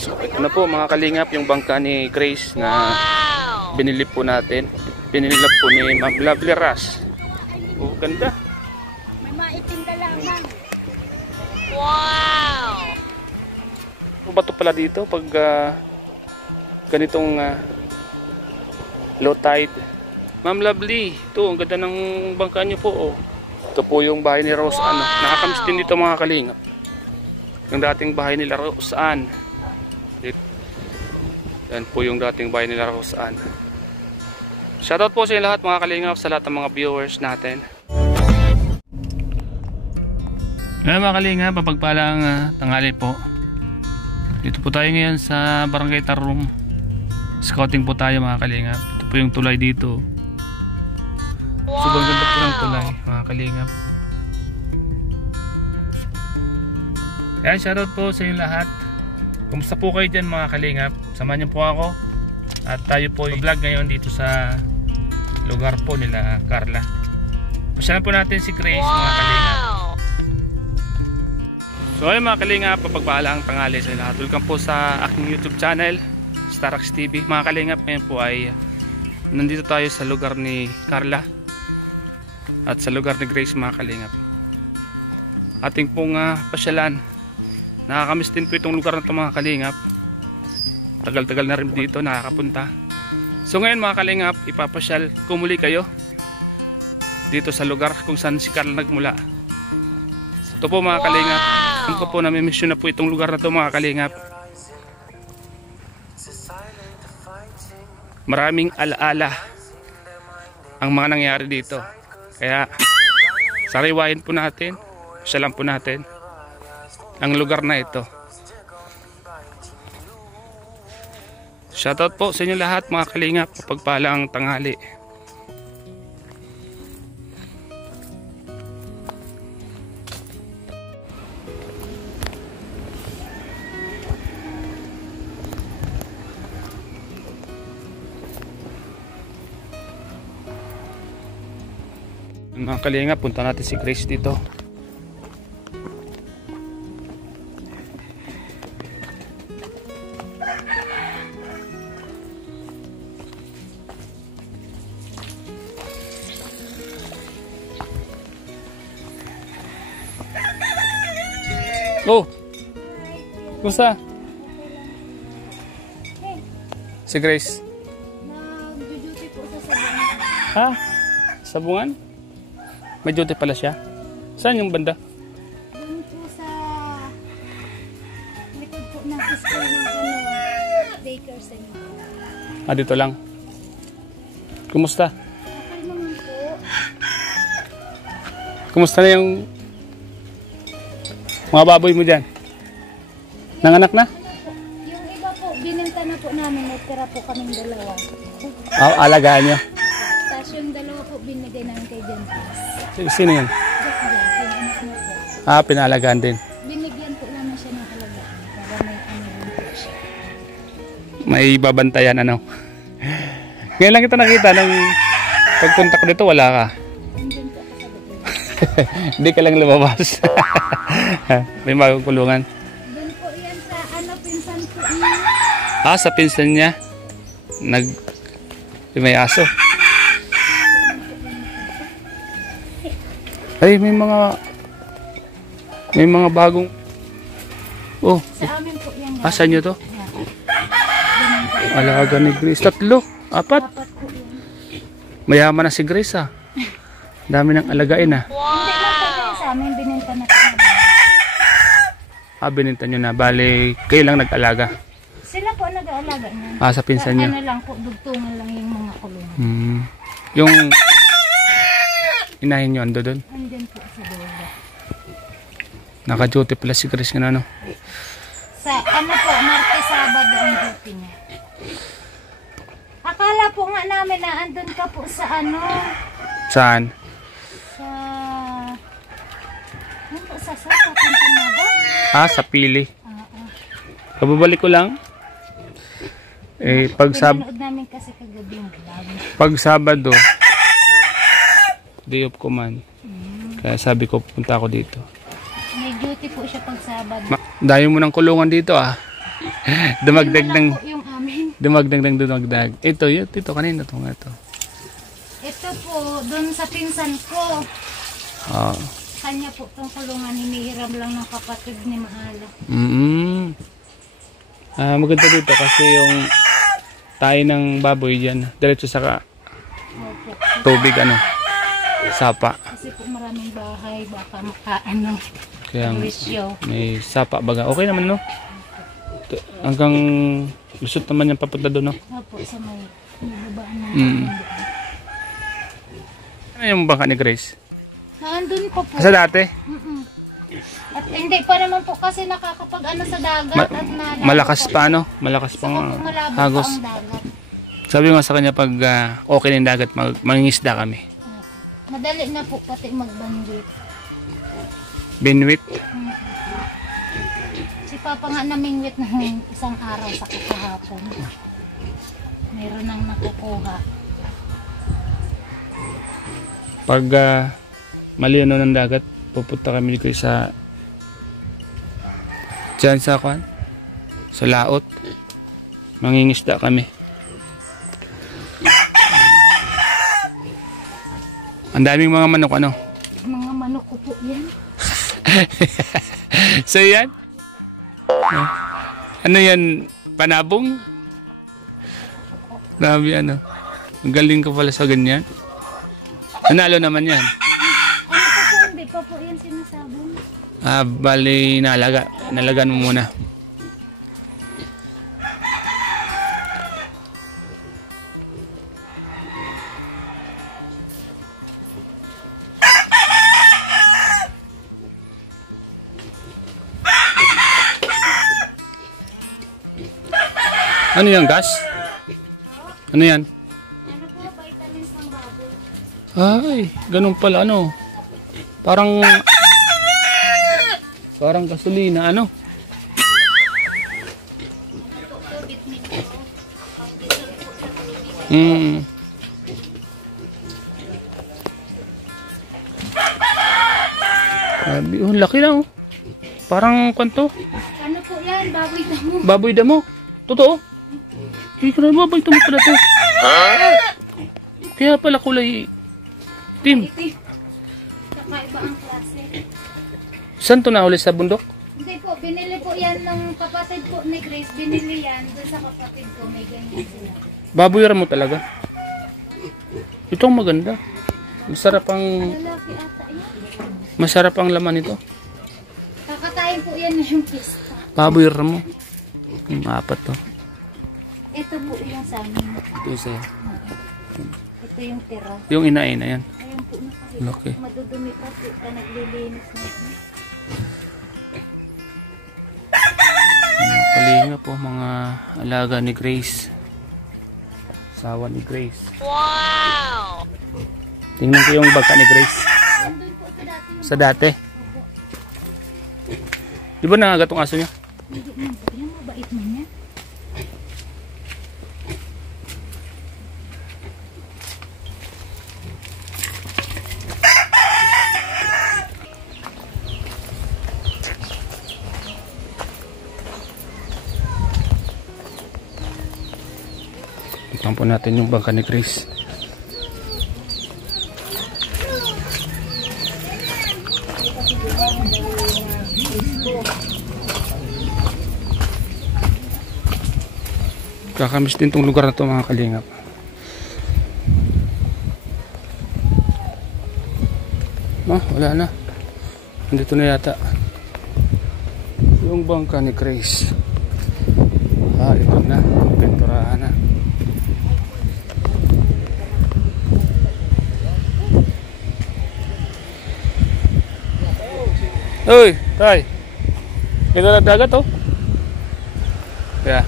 So, ito na po mga kalingap yung bangka ni Grace na binili po natin. Binilap po ni Ma'am Lovely Ras. Oh, ganda. May maitim ka lang, ma'am. Wow! Ano ba ito pala dito pag ganitong low tide? Ma'am Lovely, ito ang ganda ng bangka niyo po. Oh. Ito po yung bahay ni Rose Ann. Nakakamiss din dito mga kalingap. Yung dating bahay nila Rose Ann. Yan po yung dating bahay nila Rose Ann. Shoutout po sa inyo lahat mga kalingap, sa lahat ng mga viewers natin. Ngayon mga kalingap, papagpalang tanghali po. Dito po tayo ngayon sa Barangay Tarum. Scouting po tayo mga kalingap. Ito po yung tulay dito. Sobrang ganda po ng tulay mga kalingap. Kaya shoutout po sa inyo lahat. Kumusta po kayo dyan mga kalingap? Samahan niyo po ako. At tayo po i-vlog ngayon dito sa lugar po nila Carla. Pasyalan po natin si Grace mga kalingap. So ayun mga kalingap, papagpalang tanghali sa lahat. Welcome po sa aking YouTube channel, Starax TV. Mga kalingap, ngayon po ay nandito tayo sa lugar ni Carla at sa lugar ni Grace mga kalingap. Ating pong pasyalan. Nakakamiss din po itong lugar na ito mga kalingap. Tagal-tagal na rin dito nakakapunta. So ngayon mga kalingap, ipapasyal ko muli kayo dito sa lugar kung saan si Carla nagmula. Ito po mga kalingap, alam ko po namimiss na po itong lugar na ito mga kalingap. Maraming alaala ang mga nangyari dito. Kaya sariwain po natin, pasyalan po natin ang lugar na ito. Shoutout po sa inyo lahat mga kalingap, pagpalang tanghali. Mga kalingap, punta natin si Grace dito. Oh, kumusta? Si Grace. Nag-duty po sa sabungan. Ha? Sabungan? May duty pala siya? Saan yung banda? Doon po sa likod po ng school ng daycare center. Ah, dito lang. Kumusta? Okay naman po. Kumusta na yung mga baboy mo dyan? Nanganak na? Yung iba po, binenta na po namin. Natira po kaming dalawa. Ah, alagaan nyo? Tapos yung dalawa po binigay namin kay Jen. Sino yun? Just yan, yung anak mo po. Ah, pinalagaan din. Binigyan po namin siya ng halagaan para may ano po siya. May babantayan ano. Ngayon lang kita nakita nung pagpunta ko dito, wala ka. Andun po ako sa loob. Hindi ka lang lumabas. May magkulungan. Doon po yan sa ano, pinsan po niya. Ah, sa pinsan niya. May aso. Ay, may mga bagong. Oh, Sa amin po yan. asan nyo to? Alaga ni Grace. 3, 4. Dapat po yan. Mayaman na si Grace ah. Dami ng alagain ah. Hindi lang po kayo sa amin, binenta na po namin. Ah, bininta nyo na. Bale, kayo lang nag-alaga. Sila po nag-aalaga niyan. Ah, sa pinsan nyo. Ano lang po, dugtungan lang yung mga kulungan. Yung inahin nyo, ando doon. Andyan po sa dulo. Naka-duty pala si Grace nga ano. Sa ano po, Martes, Sabado ang duty niya. Akala po nga namin na andun ka po sa ano, Saan? sa... Ano po, sa Pantanaga? Ah, sa Pili. Kababalik ko lang. Pag Pinanood namin kasi kagabi yung vlog. Pag Sabado, day of command. Kaya sabi ko, punta ako dito. May duty po siya pag Sabado. Dayo mo ng kulungan dito ah. Dumagdag ng Po yung amin. dumagdag. Ito, kanina to nga to. Ito po, doon sa pinsan ko. Ah. Kanya po itong kulungan, hinihiram lang ng kapatid ni Mahala. Maganda dito kasi yung tayo ng baboy dyan, diretso sa Opo. tubig, sapa. Kasi po maraming bahay, baka makaano. Kaya Wisyo. may sapa baga. Okay naman, no? Hanggang lusot naman yung papunta doon, no? Opo, sa may babaan na. Ano yung bangka ni Grace? Naandun po po. Sa dati? At hindi pa naman po kasi nakakapag-ano sa dagat at Malakas pa, no? Malakas Saka pang po malabo hagos. pa ang dagat. Sabi nga sa kanya pag okay na yung dagat, mangingisda kami. Madali na po pati magbanggit. Binwit. Si Papa nga namingwit ng isang araw sa kahapon. Mayroon nang nakukuha. Pag mali ng dagat, pupunta kami dito sa dyan sa laot. Mangingisda kami. Ang daming mga manok, Mga manok ko po yan. So yan? Ano yan? Panabong? Grabe Ang galing ka pala sa ganyan. Nanalo naman yan. Ano pa po, hindi pa po yan sinasabong. Bali nalagan mo muna. Ano yan, gas? Ano yan? Ano po, vitamins ng baboy. Ay, ganun pala, Parang gasolina, Ito po, vitamin ko. Ang diesel po sa tubig. Grabe, laki na, Parang kwanto, Ano po yan, baboy damo. baboy damo. Totoo? Hindi ka na baboy damo pala to. Kaya pala kulay itim. Ito, kakaiba ang klase. Saan to nahuli sa bundok? Hindi po, binili po yan ng kapatid po ni Chris. Binili yan doon sa kapatid ko. May ganyan sila. Baboy mo talaga. Ito ang maganda. Masarap ang Lalaki ata yan. masarap ang laman nito. Kakatayin po yan yung pista. Baboy mo. Apat to. Ito po yung sa amin. Ito isa. Ito yung tira. Yung inain na yan. Ayan po nakahit. Laki. Madudumi pa po ka naglilinis na. Mga kalinga po, mga alaga ni Grace. Asawa ni Grace. Wow! Tingnan ko yung bangka ni Grace. Andun po ito dati. Sa dati. Di ba nangagat tong aso niya? Hindi man po. Yan mabait man yan. Tignan po natin yung bangka ni Grace. Kakamiss din tong lugar na to, mga kalingap. Wala na. Nandito na yata yung bangka ni Grace. Ito na. Penturahan na. Uy, tay. Dito na dagat, Kaya.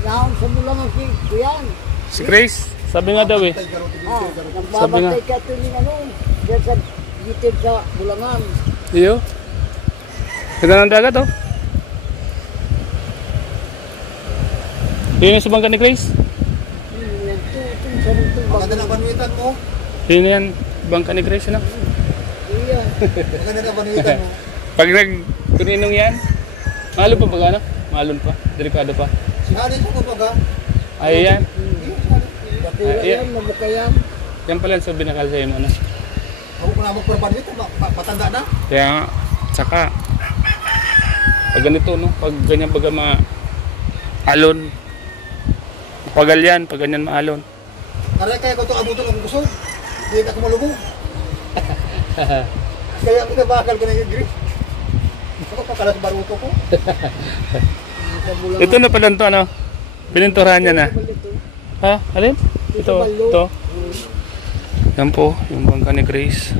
Naon sa mula ng kuyan. Si Grace, sabi nga daw Sabi nga. Nagbabantay ka ito ni diyan sa gitid sa Bulangan. Iyo. Dito na dagat, Yun yung subangka ni Grace. Maganda na banuitan mo. Yun yan, bangka ni Grace, Iya. Maganda na banuitan mo. Pag nag-kuninong yan, halo pa ba, Maalon pa. Delikado pa. Sinali sa kumbaga. Ay, yan. Batira Ay, yan, mabuka yan. Yan pala yung sabi na kalsa mo na. Ako ko na magpurban dito, matanda na. Kaya nga, saka, pag ganito, no? Pag ganyan baga mga alon. Pagal yan, pag ganyan maalon. Aray kaya ko ito abutin akong kusog. Hindi ako malubog. Kaya ako nabakal ko na yung grip. Ako pakalas baruto ko. Ito na pala ito, ano? Pininturahan niya na. Ha? Alin? Ito. Ito. Yan po, yung bangka ni Grace.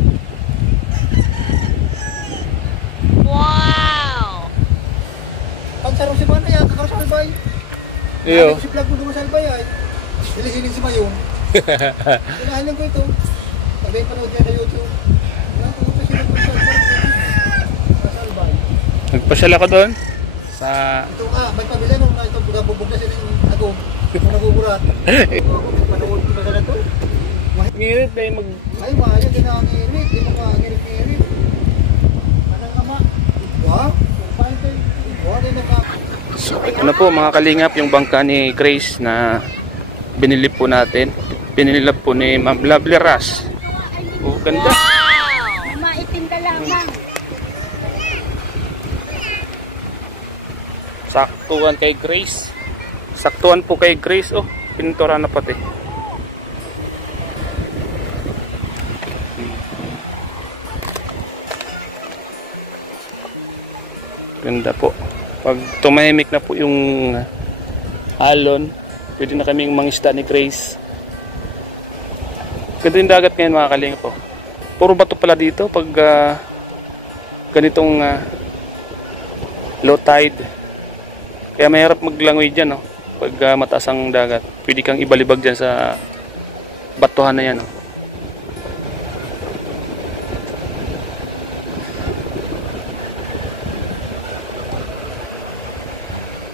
Wow! Pag sarong si Mana yan, kakaro sa albay. Iyo. Si vlog mo naman sa albay ay. Hili-hiling si Mayong. Pinahalan ko ito. Sabi yung panood niya sa YouTube. Wala ko pa sila sa albay. Sa albay. Nagpasyal ako doon. Sa... Ito may pamilya nung ito, bubog na sila yung agong. Kung nagugulat. Panood ko na sila ito. Ngirit na yung mag... Ay, mahal din ang ngirit. Di mo ngirit-ngirit. Anong ama? Wah? Wah, din ang So, ito na po mga kalingap yung bangka ni Grace na binili po natin. Binilap po ni Ma'am Lovely Ras. Oh, ganda. Maitim ka lamang. Saktuan kay Grace. Saktuan po kay Grace. Oh, pintura na pati. Ganda po. Pag tumahimik na po yung alon, pwede na kaming mangisda ni Grace. Ganda yung dagat ngayon mga kalinga po. Puro bato pala dito pag ganitong low tide. Kaya mahirap maglangoy dyan, no? Pag mataas ang dagat. Pwede kang ibalibag dyan sa batuhan na yan. No?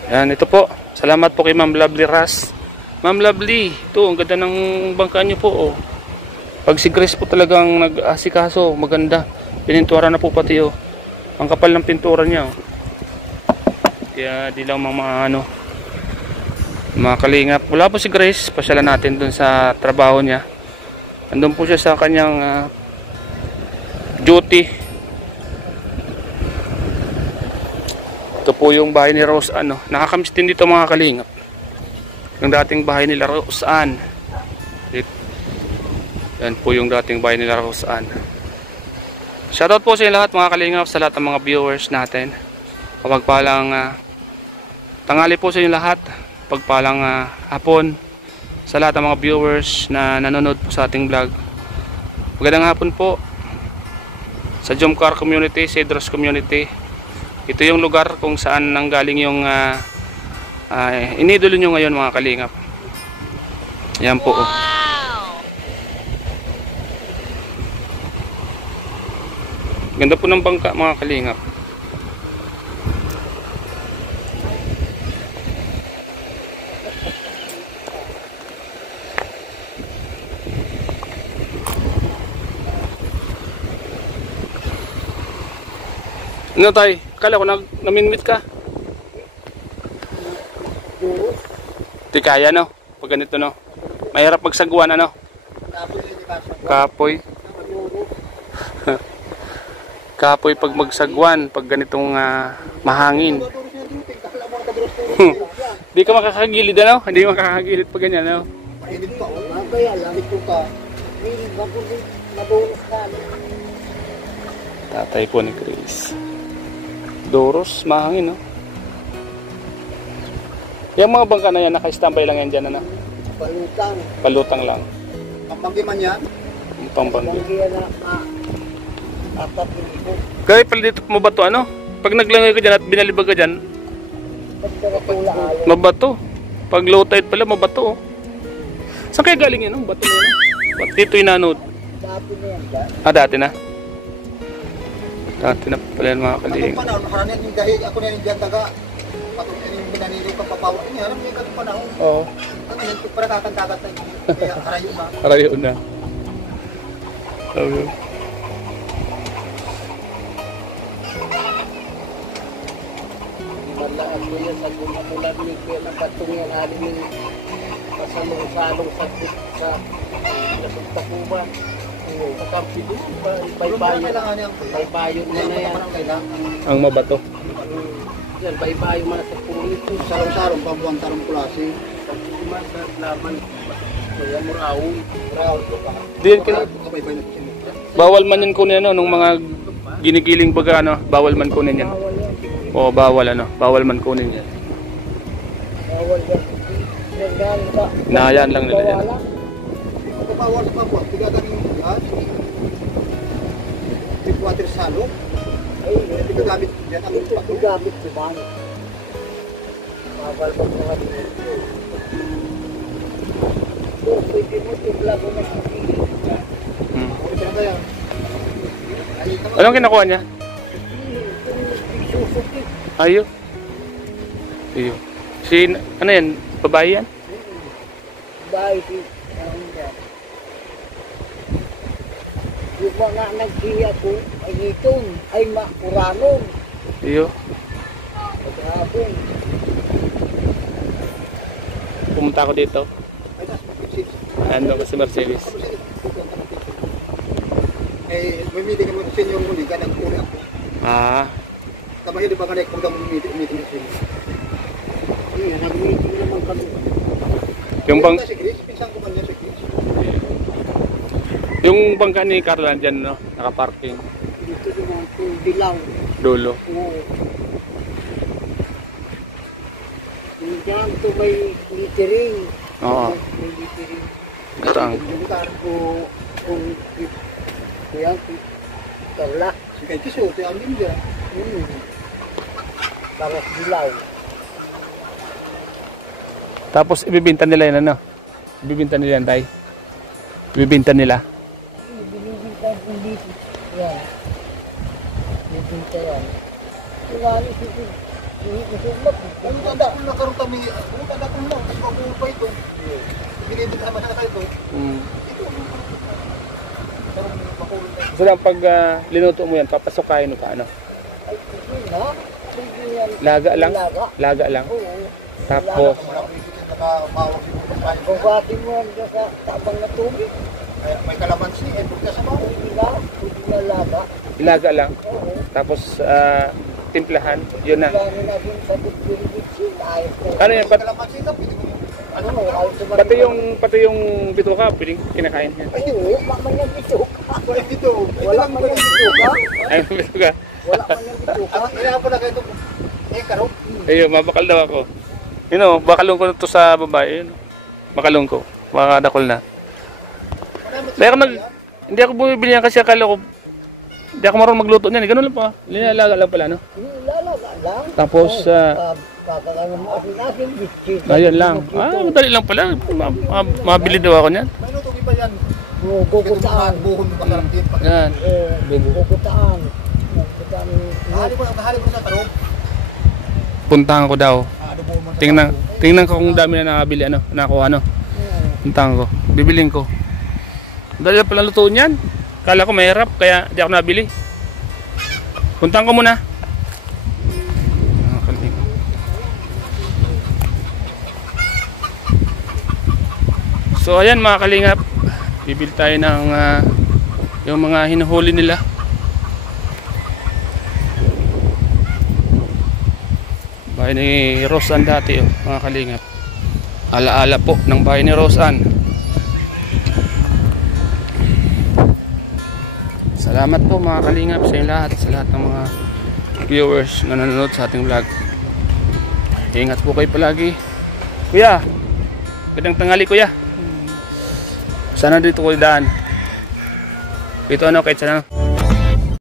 Yan, ito po. Salamat po kay Ma'am Lovely Ras. Ma'am Lovely, ito, ang ganda ng bangka nyo po. Oh. Pag si Grace po talagang nag-asikaso, maganda. Pinintura na po pati. Oh. Ang kapal ng pintura niya. Oh. Kaya di lang mga kalingap. Wala po si Grace. Pasyalan natin dun sa trabaho niya. Andun po siya sa kanyang duty. Ito po yung bahay ni Rose Ann. No? Nakakamiss din dito mga kalingap. Yung dating bahay nila Rose Ann. Yan po yung dating bahay nila Rose Ann. Shoutout po sa inyo lahat mga kalingap, sa lahat ng mga viewers natin. Pagpalang tanghali po sa inyo lahat. Pagpalang hapon sa lahat ng mga viewers na nanonood po sa ating vlog. Magandang hapon po sa Jomcar Community, Cedros Community. Ito yung lugar kung saan nanggaling yung inidolo nyo ngayon mga kalingap. Yan po. Wow! Ganda po ng bangka mga kalingap. Ano tay? Kala ko naminmit ka. Di kaya no? Pag ganito no? Mahirap magsagwan ano? Kapoy. Kapoy pag magsagwan. Pag ganitong mahangin. Di ka makakagilid ano? Hindi makakagilid pag ganyan ano? Kaya lamit ko ka. Tatay po ni Grace. Doros, mahangin no? Yung mga bangka na yan, naka-standby lang yan dyan, ano? Palutang. Palutang lang. Pampanggi man yan? Ang pampanggi. Pampanggi yan na apat yung ito. Kaya pala dito mabato, ano? Pag naglangay ka dyan at binalibag ka dyan, mabato. Pag low tide pala, mabato. Oh. Saan kaya galing yan? Bato na yan? Ba't dito inanod? Dati na yan ba? Dati na. Dati na pala yan mga kaling. Katong panahon, nakaranian yung dahil ako na yung diyan taga patong yung binanili ko papawa niya. Alam mo yung katong panahon? Oo. Ano yan, para kakantagat na kaya karayo ba? Karayo na. Sabi. Madla at kuya sa gumulan ni kuya ng batong yan halin yung pasalong-salong sa Takuba. Kakampi doon, baybayon mo na yan. Ang mabato. Yan, baybayon mo na sa pulit. Sarong-sarong, pabuang tarong kulasi. Pag-ima sa laban, kaya muraong. Din bawal man yan kunin ano nung mga ginigiling baga ano, bawal man kunin yan. O bawal ano, bawal man kunin yan. Bawal yan. Nahayaan lang nila yan. Pagkabawal sa pabuang, tigagaming yan. Water salo. Tigagamit yan ang Gamit ko ba? Bawal mo mga dito. Pwede mo tubla mo na sa Anong kinakuha niya? Ayo. Iyo. Si ano yan? Babae yan? bahay di yung mga naghiya ko ay nitong ay makuranon Iyo. paghapon. Pumunta ako dito. Ano kasi Mercedes. Eh, may meeting mo sa inyo muli, ka nagpuli ako. Ah. Tamahil di ba ka nagpunta mo meeting sa inyo? Ayun, nag-meeting naman kami. Yung bang Si Chris, pinsang ko kanya si Chris. yung bangka ni Carla dyan no, naka-parking Dito naman kung dilaw. dulo. Oo. Yung dyan to may littering. Oo. May littering. Ito ang Bumitar O kung kuya, Carla. si kay Kiso, si Amin dyan. Para dilaw. tapos ibibenta nila yan ano? Ibibenta nila yan tay. Ibibenta nila. Binibinta kung dito. Yan. Binibinta yan. Tungali dito. Masumap. Ang tanda kong nakaroon kami, ang tanda kong lang, kasi mabuhay pa ito. Binibit naman na ito. Ito, parang makulong na. So lang pag linuto mo yan, papasukain mo pa ano? Ay, yun na. Pwede yan. Laga lang? Laga. Laga lang. Oo. Tapos Malaki dito, nakamawag si Pagkain. Bukatin mo yan sa tabang na tubig. May kalamansi, eh, pagka sa mga. Pwede na. Pwede na laga. ilaga lang. Oo. Tapos timplahan, yun na. Gano'n na din sa bitbit-bitsin. Ayos na. Ano yan? Kalamansi na, pwede mo. Ano, ayos na. Pati yung bituka, pwedeng kinakain yan. Oo, mamanyang bituka. Wala dito. Wala man yung bituka. Ay, bituka. Wala man yung bituka. Kaya po na kayo ito. Eh, karo. Ayun, mabakal daw ako. Yun o, bakalong ko to sa babae. Yun, bakalong ko. Makakadakol na. Hindi ako bumibili yan kasi akala ko, hindi ako marunong magluto niyan. Ganun lang pa. Linalaga lang pala, no? Lalaga lang. Tapos, kakagano mo kasi natin bitsin. ayun lang. Madali lang pala. Mabili daw ako niyan. May luto iba yan. Gugutaan. Buhon mo masarap din. Yan. Gugutaan. Gugutaan. Nahali ko sa tarong. Puntahan ko daw. Adobo mo. Tingnan ko kung dami na nakabili, ano, nakuha, ano. Puntahan ko. Bibiling ko. Dahil pala luto niyan. Kala ko mahirap, kaya di ako nabili. Puntahan ko muna. So ayan mga kalingap, bibili tayo ng yung mga hinuhuli nila. Bahay ni Rosan dati mga kalingap. Alaala po ng bahay ni Rosan. Salamat po mga kalingap sa inyo lahat, sa lahat ng mga viewers na nanonood sa ating vlog. Ingat po kayo palagi. Kuya, gandang tanghali kuya. Sana dito ko daan. Dito ano kahit sana.